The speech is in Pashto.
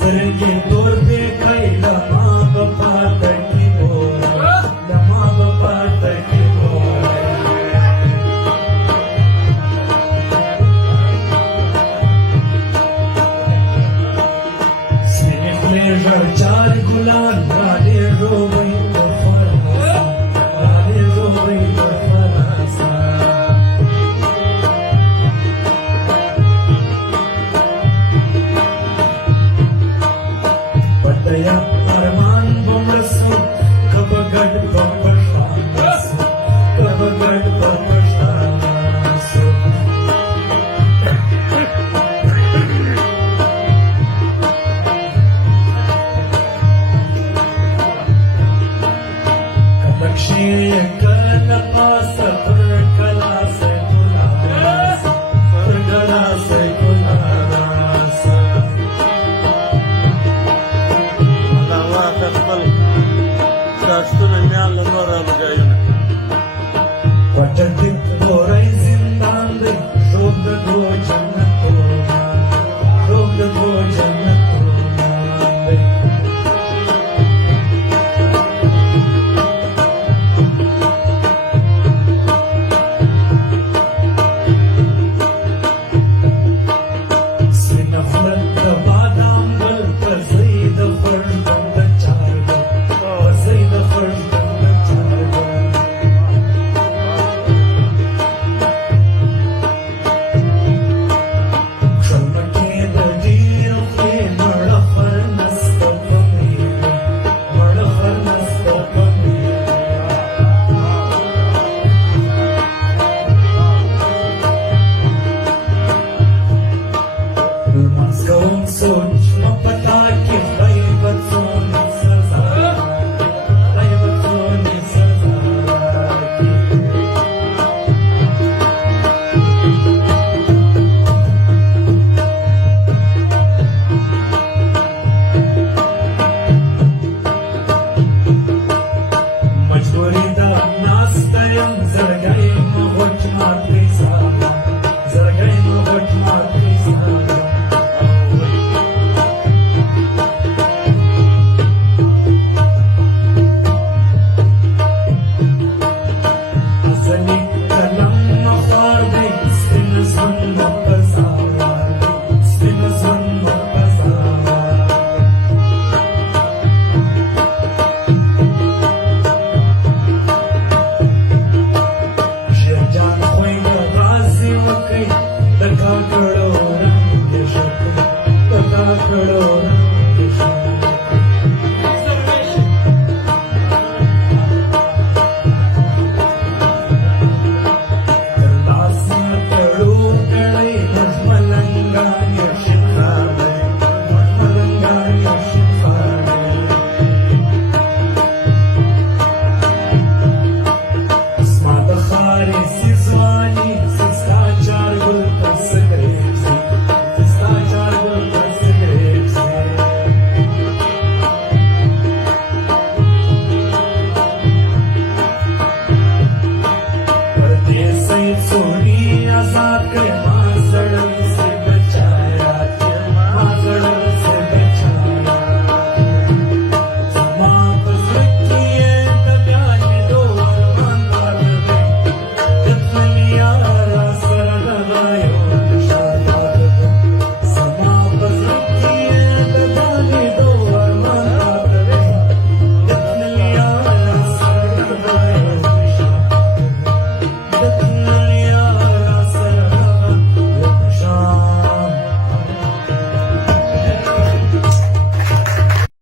سترګې تور دې کړی له ما به پاته کې ګوره له ما به پاته کې ګوره سپینې خولې ژړ چار ګلان رانې روی په فرانسه رانې روی په فرانسه پټیا ارمان بمرسو کب ګډ په پښتانسو کب ګډ په پښتانسو کلکشي کله پاسه پر کلاسه ګلاس پر کلاسه ګلاس خپل شاستونه میان له نور راځي